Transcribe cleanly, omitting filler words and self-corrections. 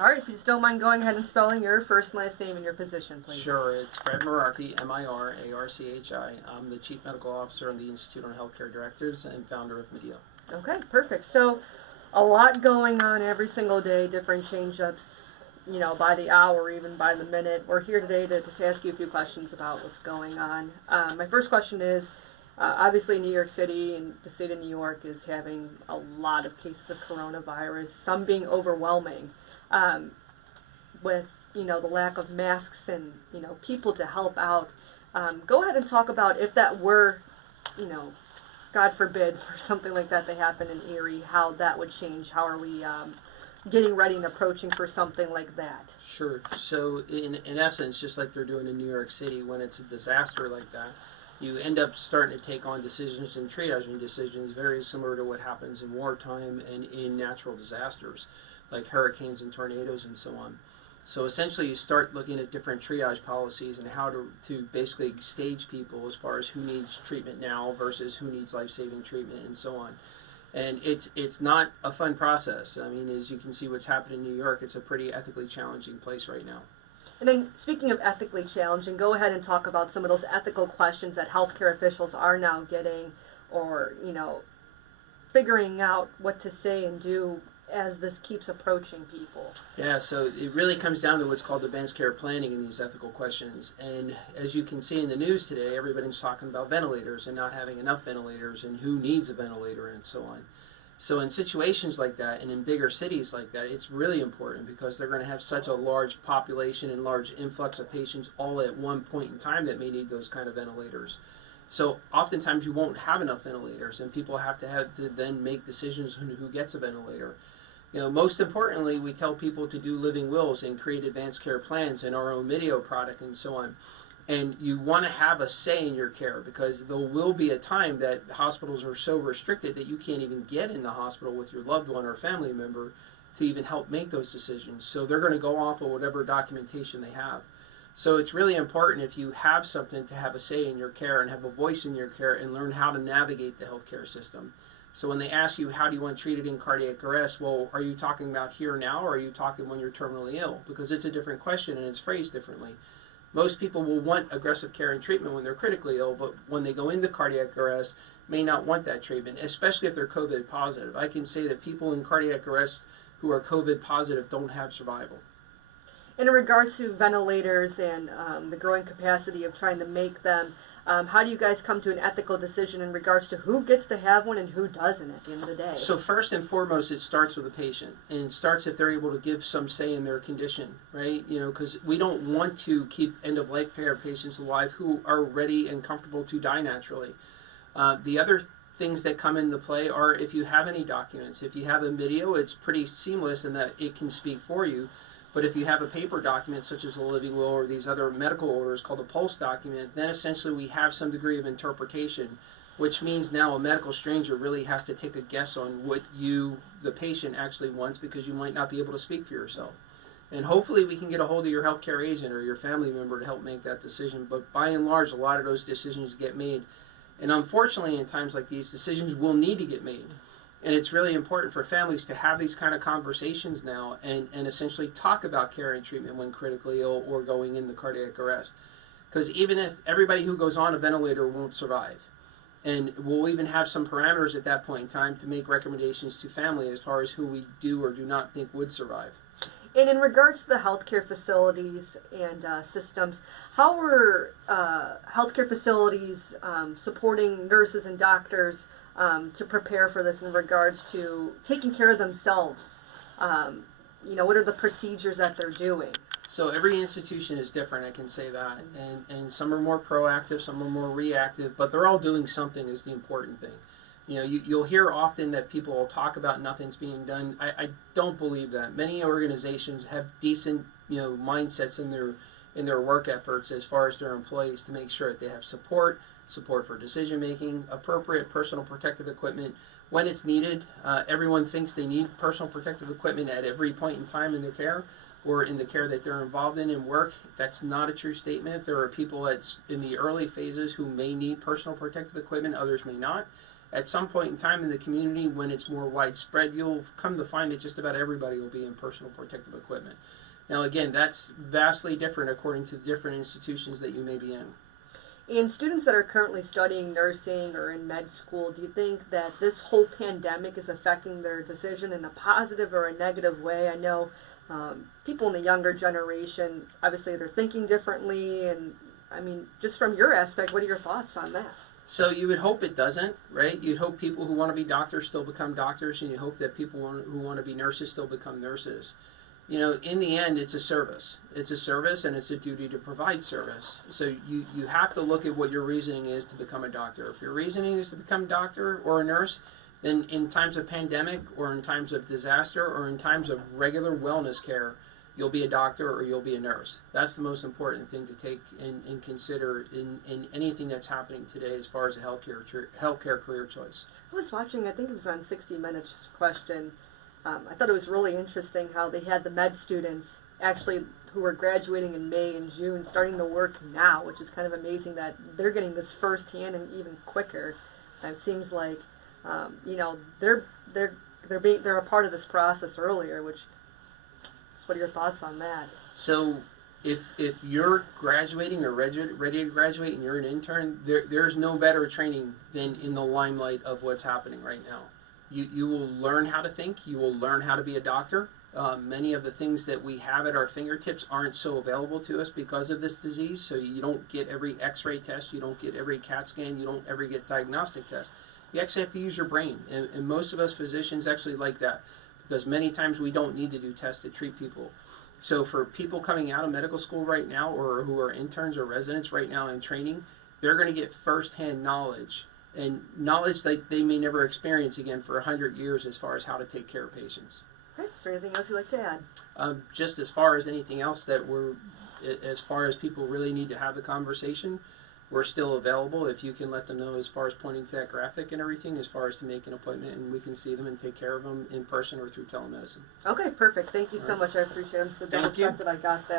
All right, if you just don't mind going ahead and spelling your first and last name and your position, please. Sure, it's Fred Mirarchi, M-I-R-A-R-C-H-I. I'm the Chief Medical Officer in the Institute on Healthcare Directors and founder of Medio. Okay, perfect. So a lot going on every single day, different change-ups, by the hour, even by the minute. We're here today to just ask you a few questions about what's going on. My first question is, obviously New York City and the state of New York is having a lot of cases of coronavirus, some being overwhelming. With the lack of masks and people to help out. Go ahead and talk about if that were, God forbid, for something like that to happen in Erie, how that would change. How are we getting ready and approaching for something like that? Sure. So in essence, just like they're doing in New York City, when it's a disaster like that, you end up starting to take on decisions and triaging decisions very similar to what happens in wartime and in natural disasters, like hurricanes and tornadoes and so on. So essentially you start looking at different triage policies and how to basically stage people as far as who needs treatment now versus who needs life-saving treatment and so on. And it's not a fun process. I mean, as you can see what's happened in New York, it's a pretty ethically challenging place right now. And then speaking of ethically challenging, go ahead and talk about some of those ethical questions that healthcare officials are now getting, or, figuring out what to say and do as this keeps approaching people. Yeah, so it really comes down to what's called advanced care planning in these ethical questions. And as you can see in the news today, everybody's talking about ventilators and not having enough ventilators and who needs a ventilator and so on. So in situations like that and in bigger cities like that, it's really important because they're going to have such a large population and large influx of patients all at one point in time that may need those kind of ventilators. So oftentimes you won't have enough ventilators and people have to then make decisions on who gets a ventilator. Most importantly, we tell people to do living wills and create advanced care plans in our own Medio product and so on. And you want to have a say in your care because there will be a time that hospitals are so restricted that you can't even get in the hospital with your loved one or family member to even help make those decisions. So they're going to go off of whatever documentation they have. So it's really important if you have something to have a say in your care and have a voice in your care and learn how to navigate the healthcare system. So when they ask you, how do you want treated in cardiac arrest? Well, are you talking about here now or are you talking when you're terminally ill? Because it's a different question and it's phrased differently. Most people will want aggressive care and treatment when they're critically ill, but when they go into cardiac arrest, may not want that treatment, especially if they're COVID positive. I can say that people in cardiac arrest who are COVID positive don't have survival. In regard to ventilators and the growing capacity of trying to make them, how do you guys come to an ethical decision in regards to who gets to have one and who doesn't at the end of the day? So first and foremost, it starts with the patient, and it starts if they're able to give some say in their condition, right? Because we don't want to keep end-of-life care patients alive who are ready and comfortable to die naturally. The other things that come into play are if you have any documents. If you have a video, it's pretty seamless in that it can speak for you. But if you have a paper document, such as a living will or these other medical orders called a pulse document, then essentially we have some degree of interpretation, which means now a medical stranger really has to take a guess on what you, the patient, actually wants because you might not be able to speak for yourself. And hopefully we can get a hold of your healthcare agent or your family member to help make that decision. But by and large, a lot of those decisions get made. And unfortunately, in times like these, decisions will need to get made. And it's really important for families to have these kind of conversations now and essentially talk about care and treatment when critically ill or going into cardiac arrest. Because even if everybody who goes on a ventilator won't survive, and we'll even have some parameters at that point in time to make recommendations to family as far as who we do or do not think would survive. And in regards to the healthcare facilities and systems, how are healthcare facilities supporting nurses and doctors to prepare for this in regards to taking care of themselves? What are the procedures that they're doing? So every institution is different, I can say that. And some are more proactive, some are more reactive, but they're all doing something is the important thing. You'll hear often that people will talk about nothing's being done. I don't believe that. Many organizations have decent, mindsets in their work efforts as far as their employees to make sure that they have support for decision making, appropriate personal protective equipment when it's needed. Everyone thinks they need personal protective equipment at every point in time in their care or in the care that they're involved in work. That's not a true statement. There are people that's in the early phases who may need personal protective equipment, others may not. At some point in time in the community, when it's more widespread, you'll come to find that just about everybody will be in personal protective equipment. Now, again, that's vastly different according to the different institutions that you may be in. And students that are currently studying nursing or in med school, do you think that this whole pandemic is affecting their decision in a positive or a negative way? I know people in the younger generation, obviously they're thinking differently, and I mean, just from your aspect, what are your thoughts on that? So you would hope it doesn't, right? You'd hope people who want to be doctors still become doctors, and you hope that people who want to be nurses still become nurses. You know, in the end, it's a service. It's a service, and it's a duty to provide service. So you have to look at what your reasoning is to become a doctor. If your reasoning is to become a doctor or a nurse, then in times of pandemic or in times of disaster or in times of regular wellness care, you'll be a doctor or you'll be a nurse. That's the most important thing to take and consider in anything that's happening today as far as a healthcare career choice. I was watching, I think it was on 60 Minutes, just a question. I thought it was really interesting how they had the med students actually who were graduating in May and June starting to work now, which is kind of amazing that they're getting this firsthand and even quicker. And it seems like you know, they're a part of this process earlier, which. What are your thoughts on that? So if you're graduating or ready to graduate and you're an intern, there's no better training than in the limelight of what's happening right now. You will learn how to think. You will learn how to be a doctor. Many of the things that we have at our fingertips aren't so available to us because of this disease. So you don't get every x-ray test. You don't get every CAT scan. You don't ever get diagnostic tests. You actually have to use your brain. And most of us physicians actually like that, because many times we don't need to do tests to treat people. So for people coming out of medical school right now, or who are interns or residents right now in training, they're going to get firsthand knowledge, and knowledge that they may never experience again for 100 years as far as how to take care of patients. Okay. Is there anything else you'd like to add? Just as far as anything else as far as people really need to have the conversation, we're still available. If you can let them know as far as pointing to that graphic and everything, as far as to make an appointment, and we can see them and take care of them in person or through telemedicine. Okay, perfect. Thank you so much. I appreciate it. I'm just double check that I got that.